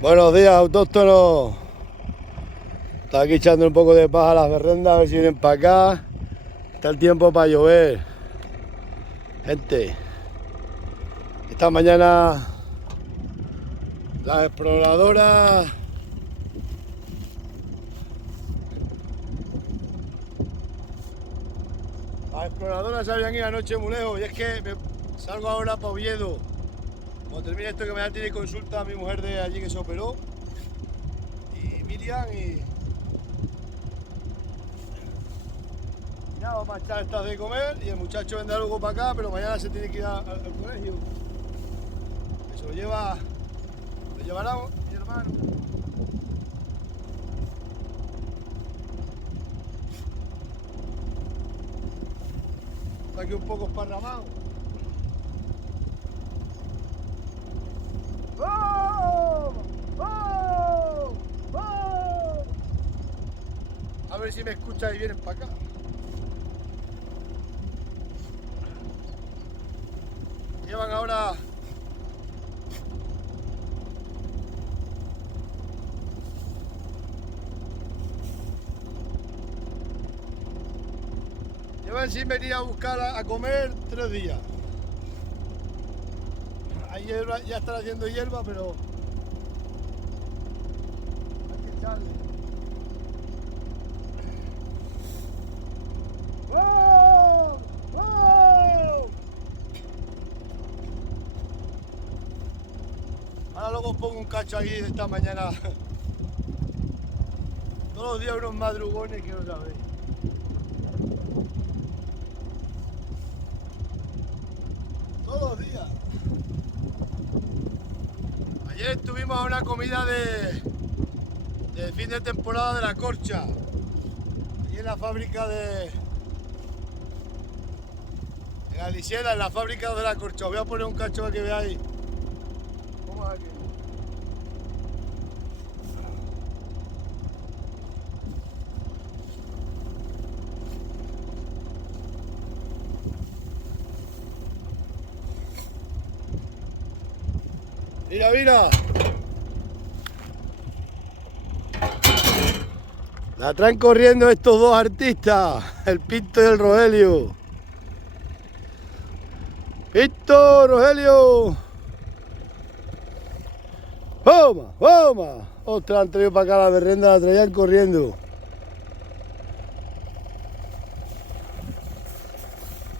Buenos días, autóctonos. Está aquí echando un poco de paja a las berrendas, a ver si vienen para acá. Está el tiempo para llover. Gente, esta mañana las exploradoras se habían ido anoche muy lejos y es que salgo ahora para Oviedo. Cuando termine esto, que mañana tiene consulta a mi mujer de allí que se operó y Miriam y nada, vamos a echar estas de comer y el muchacho vendrá algo para acá, pero mañana se tiene que ir al colegio. Que se lo llevará mi hermano. Está aquí un poco esparramado. ¡Oh! ¡Oh! ¡Oh! A ver si me escuchan y vienen para acá. Llevan ahora sin venir a buscar a comer 3 días. Hay hierba, ya están haciendo hierba, pero hay que echarle. ¡Oh! ¡Oh! Ahora luego os pongo un cacho aquí de esta mañana. Todos los días unos madrugones que no sabéis. Todos los días. Ayer estuvimos a una comida de fin de temporada de la Corcha. Allí en la fábrica de Galiciera, en la fábrica de la Corcha. Os voy a poner un cacho para que veáis cómo es aquí. Mira, mira. La traen corriendo estos dos artistas, el Pinto y el Rogelio. Pinto, Rogelio. ¡Toma, toma! Ostras, han traído para acá la berrenda, la traían corriendo.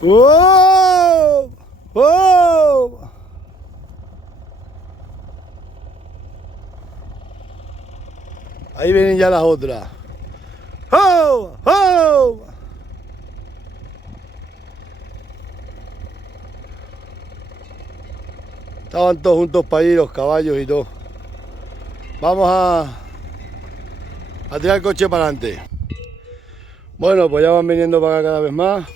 ¡Wow! ¡Wow! Ahí vienen ya las otras. ¡Oh! ¡Oh! Estaban todos juntos para ir, los caballos y todo. Vamos a tirar el coche para adelante. Bueno, pues ya van viniendo para acá cada vez más.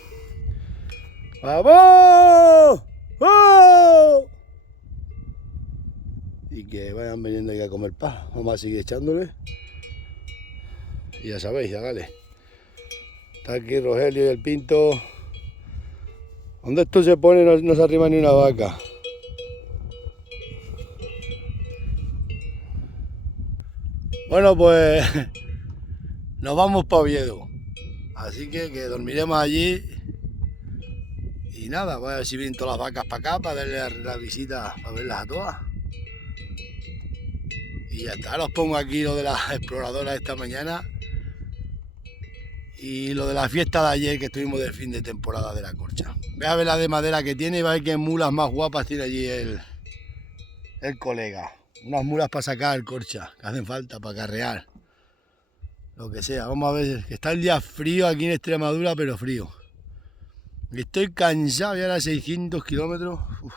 ¡Vamos! ¡Oh! Y que vayan viniendo aquí a comer paz. Vamos a seguir echándole. Y ya sabéis, ya vale. Está aquí Rogelio y el Pinto. Donde esto se pone no se arrima ni una vaca. Bueno, pues nos vamos para Oviedo. Así que dormiremos allí. Y nada, voy a ver si vienen todas las vacas para acá para darle la visita, para verlas a todas. Y ya está, ahora os pongo aquí lo de las exploradoras esta mañana. Y lo de la fiesta de ayer que estuvimos de fin de temporada de la Corcha. Ve a ver la de madera que tiene y va a ver qué mulas más guapas tiene allí el colega. Unas mulas para sacar el Corcha, que hacen falta para carrear. Lo que sea, vamos a ver, que está el día frío aquí en Extremadura, pero frío. Estoy cansado, ya eran 600 kilómetros. Uf.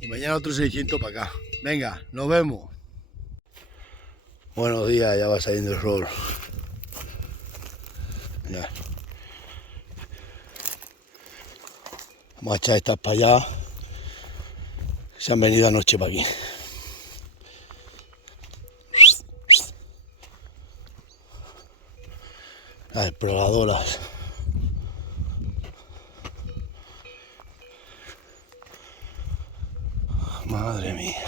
Y mañana otros 600 para acá. Venga, nos vemos. Buenos días, ya va saliendo el sol. Ya. Vamos a echar estas para allá. Se han venido anoche para aquí. Las exploradoras. Madre mía.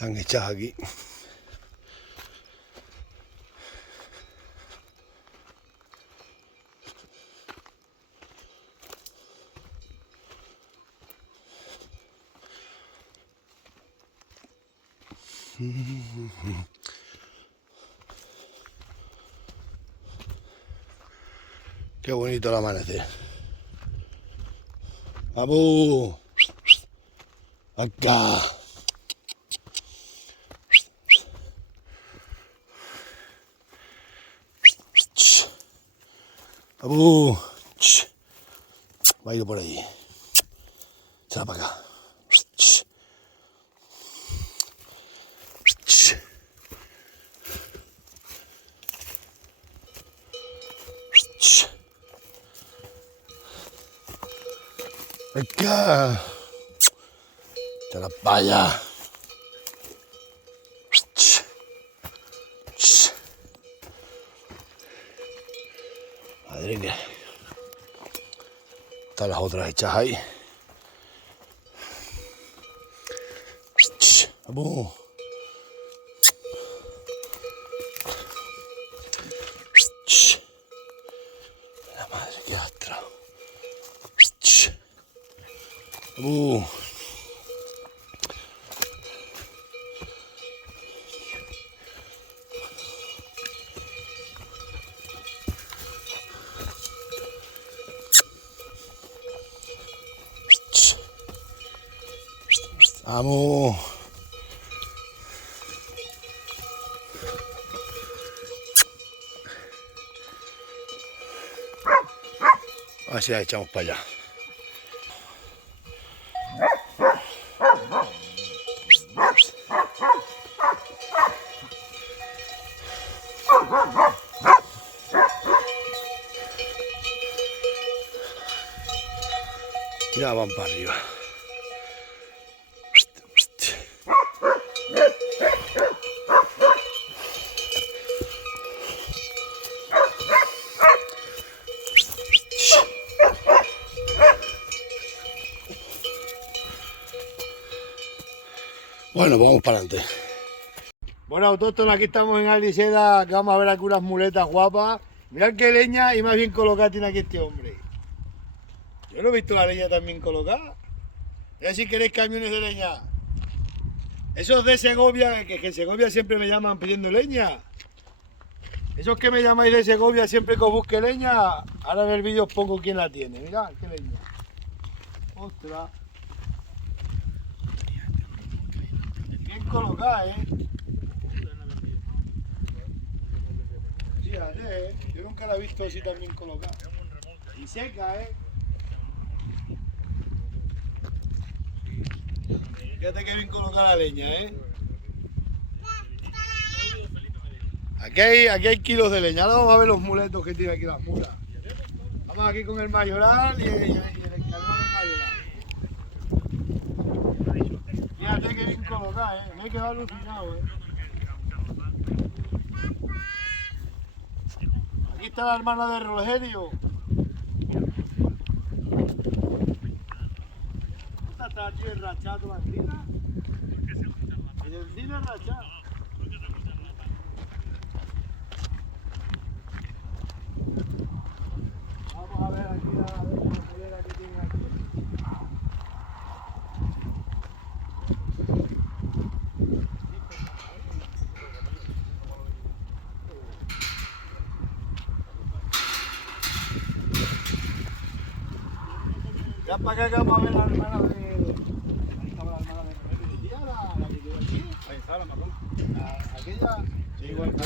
Están hechas aquí. Qué bonito el amanecer. ¡Vamos! ¡Acá! ¡Vamos! Va a ir por allí. Echa para acá. Acá. Echa la palla. Madre mía. Están las otras hechas ahí. Vamos. La madre que astra. Vamos. Vamos. Así la echamos para allá. Ya van para arriba. Bueno, vamos para adelante. Bueno, autóctonos, aquí estamos en Aliseda, que vamos a ver algunas muletas guapas. Mirad qué leña y más bien colocada tiene aquí este hombre. Yo no he visto la leña tan bien colocada. Ya si queréis camiones de leña. Esos de Segovia, que en Segovia siempre me llaman pidiendo leña. Esos que me llamáis de Segovia siempre que os busque leña. Ahora en el vídeo os pongo quién la tiene. Mirad qué leña. Ostras. Bien colocada, Fíjate, yo nunca la he visto así tan bien colocada. Y seca, Fíjate que bien colocada la leña, Aquí hay kilos de leña. Ahora vamos a ver los muletos que tiene aquí las mulas. Vamos aquí con el mayoral y el camión del mayoral. Fíjate que bien colocada, Me he quedado alucinado, Aquí está la hermana de Rogelio. Esta está aquí enrachada la encina. Y el encina enrachada. Vamos a ver aquí la mulera que tiene aquí. Ya para acá que vamos a ver la hermana de... Ahí estaba la hermana de Rogelio. La que quedó aquí. Ahí está la marrón. Aquella... Sí, igual que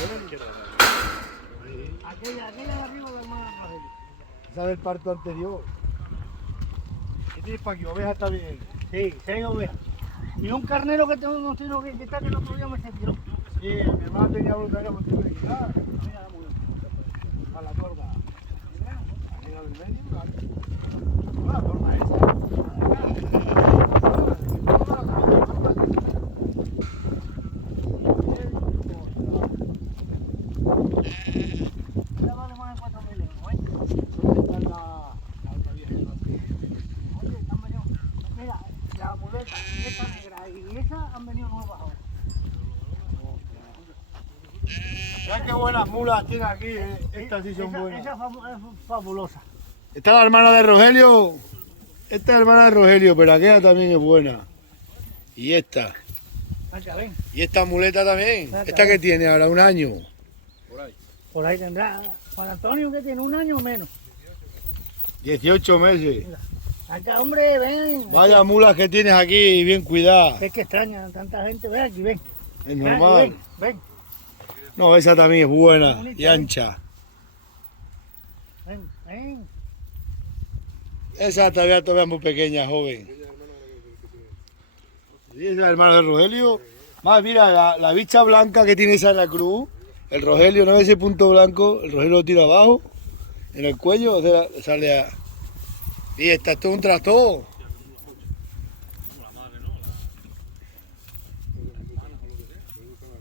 aquella de arriba de la hermana de Rogelio. Esa del parto anterior. ¿Qué tienes para aquí? ¿Oveja está bien? Sí, 6 ovejas. Y un carnero que tengo unos tiros que está que el otro día me sentió. Sí, mi hermana tenía voluntariado contigo de quitar. Mira, muy bien. A la torda. Arriba del medio, la torda esa. Ya vale más de 4.000 euros, Esta es la otra vieja. Oye, han venido. Mira, la muleta, esta negra y esa han venido nuevas ahora. Mira qué buenas mulas tiene aquí, Estas sí son buenas. Esa es fabulosa. Esta es la hermana de Rogelio. Esta es la hermana de Rogelio, pero aquella también es buena. Y esta. Acá, ven. Y esta muleta también. Acá, ¿Esta que tiene ahora? ¿Un año? Por ahí tendrá Juan Antonio, que tiene 1 año o menos. 18 meses. Mira. Acá, hombre, ven. Vaya mulas que tienes aquí, bien cuidadas. Es que extraña a tanta gente. Ven aquí, ven. Es Ven, normal. ven. No, esa también es buena Bonita, y ancha. Ven, ven. Esa todavía es muy pequeña, joven. ¿Y esa es la hermana de Rogelio? Más, mira, la bicha blanca que tiene esa en la cruz. El Rogelio, ¿no ves ese punto blanco? El Rogelio lo tira abajo, en el cuello, o sea, sale a... Y esta, esto es un tractor.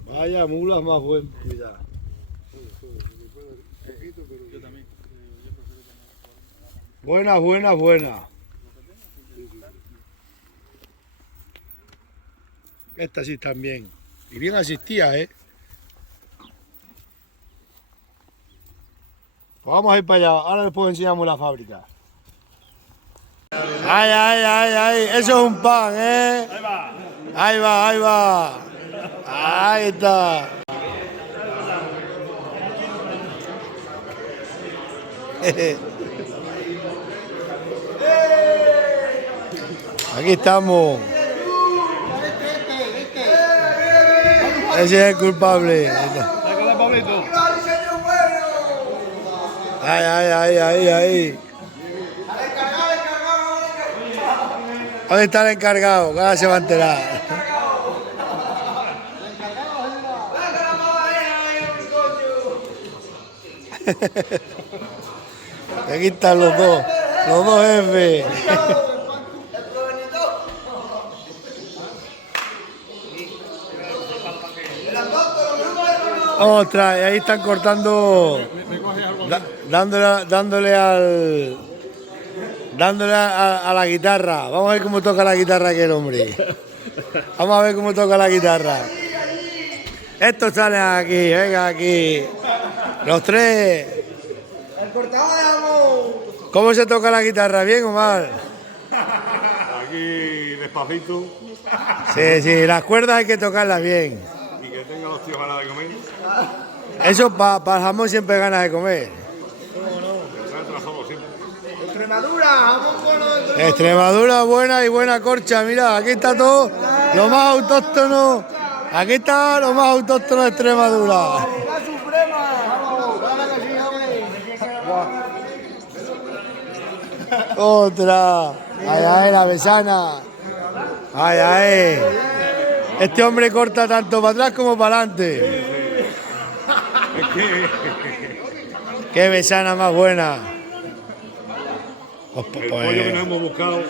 Vaya mulas más buen cuidado. Buenas, buenas, buenas. Estas sí están bien. Y bien asistidas, ¿eh? Pues vamos a ir para allá. Ahora después enseñamos la fábrica. ¡Ay, ay, ay, ay! Eso es un pan, ¿eh? Ahí va. Ahí va, ahí va. Ahí está. Aquí estamos. Ese es el culpable. Ay, ay, ay, ay, ay. ¿Dónde está el encargado? Ahora se va a enterar. Aquí están los dos jefes. Otra, y ahí están cortando, dándole a la guitarra. Vamos a ver cómo toca la guitarra aquel hombre. Vamos a ver cómo toca la guitarra. Estos salen aquí, venga aquí. Los tres. El cortado de amor. ¿Cómo se toca la guitarra? ¿Bien o mal? Aquí despacito Sí, sí, las cuerdas hay que tocarlas bien. y que tenga los tíos ganas de comer. Eso para el jamón siempre ganas de comer. Trae trasero siempre. Extremadura, jamón bueno de Extremadura buena y buena corcha, mira, aquí está todo lo más autóctono. Aquí está lo más autóctono de Extremadura. la suprema. Vamos, claro que sí, hombre. Otra. Ay, ay, la besana. Ay, ay. Este hombre corta tanto para atrás como para adelante. Es que Qué besana más buena. Pues, el pollo que nos hemos buscado,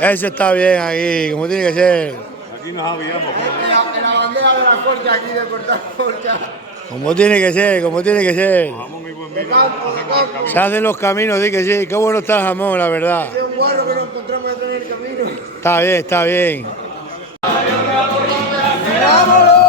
eso está bien aquí, como tiene que ser. aquí nos aviamos. En la bandera de la corcha aquí de cortar corcha. Como tiene que ser, como tiene que ser. Jamón y buen vino, hacemos el camino. Se hacen los caminos, di que sí. Qué bueno está el jamón, la verdad. Es un guarro que nos encontramos en el camino. Está bien, está bien. ¡Vámonos!